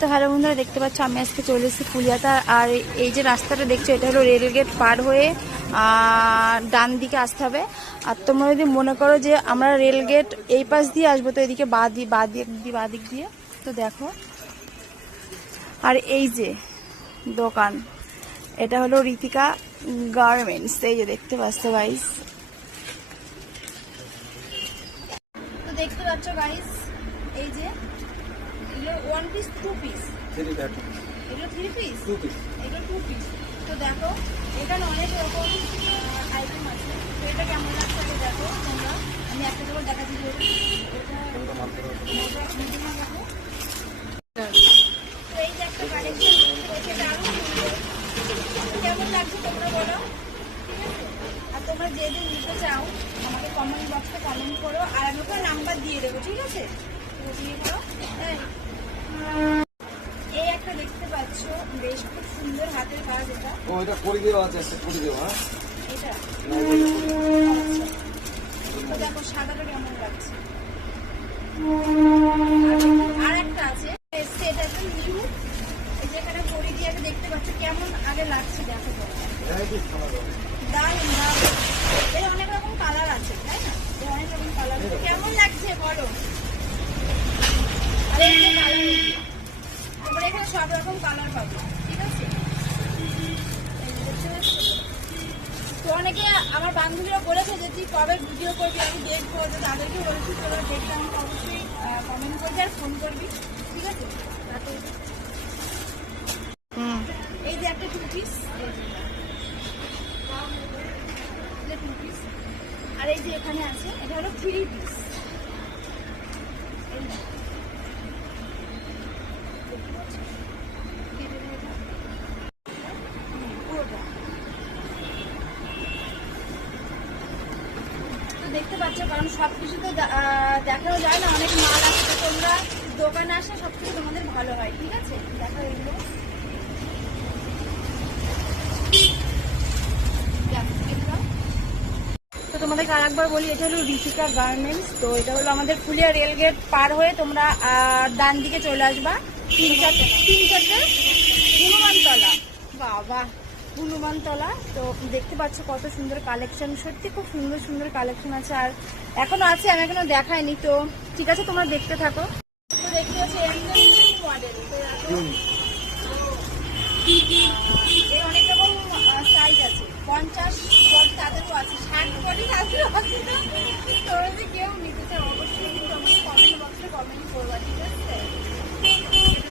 তো হ্যালো বন্ধুরা, দেখতে পাচ্ছ আমি আজকে চলে এসেছি ফুলিয়াতে। আর এই যে রাস্তাটা দেখছো, এটা হলো রেলগেট পার হয়ে ডান দিকে আসতে হবে। আর তোমরা যদি মনে করো যে আমরা রেলগেট এই পাশ দিয়ে আসবো, তো এদিকে বাঁ দিক দিয়ে তো দেখো। আর এই যে দোকান, এটা হলো ঋতিকা গার্মেন্টস। এই যে দেখতে পাচ্ছ গাইস, তো দেখতে পাচ্ছ গাইস, এই যে এগুলো 1 পিস 2 পিস, এগুলো 3 পিস, 2 পিস, এগুলো 2 পিস। তো দেখো এখানে অনেক রকম আইটেম আছে। তো এটা কেমন লাগছে আগে দেখো তোমরা, আমি একটা করে দেখাচ্ছি। তো এই যে একটা কালেকশন, এটা আরো সুন্দর। কেমন লাগছে তোমরা বলো, ঠিক আছে? আর তোমরা যে যে নিতে চাও আমাকে কমেন্ট বক্সে কমেন্ট করো, আর আমি ওখানে নাম্বার দিয়ে দেবো, ঠিক আছে? দিয়ে দাও। এই একটা দেখতে পাচ্ছ, বেশ খুব সুন্দর হাতের কাজ। এটা এটা করে দেওয়া আছে, একটা করে দেওয়া। এটা দেখো সাদাটা কেমন লাগছে। আর একটা আছে, এটা একটা নিউ, এই যে এখানে পরি দিয়ে দেখতে পাচ্ছ কেমন আগে লাগছে। দেখো দারুন দারুন, এর অনেক রকম কালার আছে, তাই না? অনেক রকম কালার আছে, কেমন লাগছে বলো। আর এই যে কালার, আমরা এখানে সব রকম কালার পাবো, ঠিক আছে? তো অনেকে আমার বান্ধবীরা বলেছে যে তুই কবে ভিডিও করবি, আমি ডেট করবো। তাদেরকে বলেছি তোরা ডেটটা আমাকে অবশ্যই কমেন্ট করবি আর ফোন করবি, ঠিক আছে? এই যে একটা 2 পিস, আর এই যে এখানে আছে, এটা হলো 3 পিস। দেখতে পাচ্ছ, কারণ সবকিছু তো দেখাও যায় না, অনেক মাল আছে। তো তোমরা দোকানে আসলে সবকিছু তোমাদের ভালো হয়, ঠিক আছে? দেখো এগুলো, তো তোমাদেরকে আর একবার বলি, এটা হলো ঋতিকা গার্মেন্টস। তো এটা হলো আমাদের ফুলিয়া রেলগেট পার হয়ে তোমরা ডান দিকে চলে আসবা, 3-4টে হনুমানতলা। বাবা, হনুমানতলা। তো দেখতে পাচ্ছ কত সুন্দর কালেকশন, সত্যি খুব সুন্দর সুন্দর কালেকশন আছে। আর এখনো আছে, আমি এখনো দেখাইনি। তো ঠিক আছে, তোমরা দেখতে থাকো। তো দেখতে পাচ্ছি মডেল, এর অনেক রকম সাইজ আছে, 50 বডি তাদেরও আছে, 60 বডি তাদেরও আছে। তোমরা যে কেউ